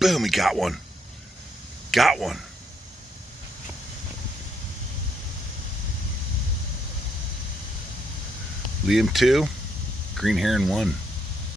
Boom, he got one. Got one. Liam 2, green heron 1.